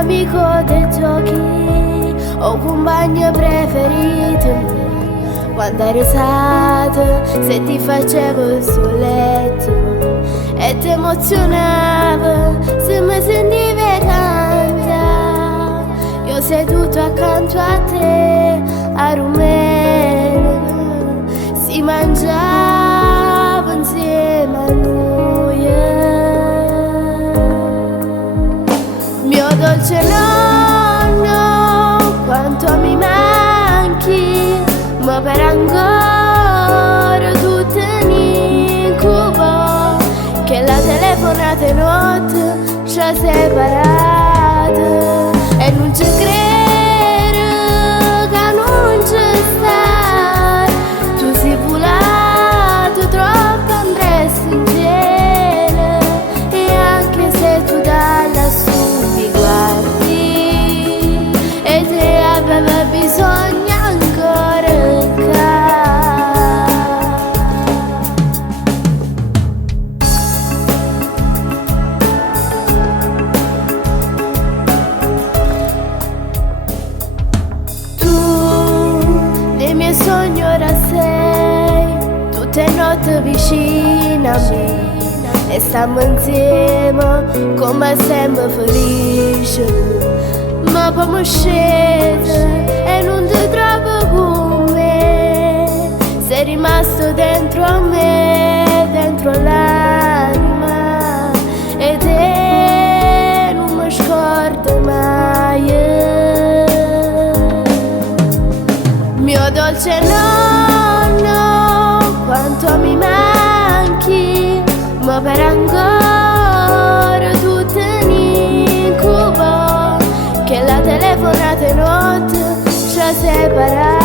amico dei giochi o compagno preferito. Quando eri risata, se ti facevo sul letto e ti emozionava, se mi sentivi cantare. Io seduto accanto a te, a rumena, si mangiava insieme a noi. Mio dolce nonno, quanto mi manchi, ma per ancora tu teni incubo che la telefonata e notte ci ha separate e non ci credo che non ci stai. Tu sei volato troppo andresti in cielo e anche se tu da lassù mi guardi e te aveva bisogno ancora. Sogno ora sei tutte notte vicino a me e stiamo insieme come sempre felici, ma poi mi scende e non ti trovo con me. Sei rimasto dentro a me, dentro l'anima e te non mi scordo mai. Mio dolce nonno, quanto mi manchi, ma per ancora tu teni incubo che la telefonata e notte ci ha separato.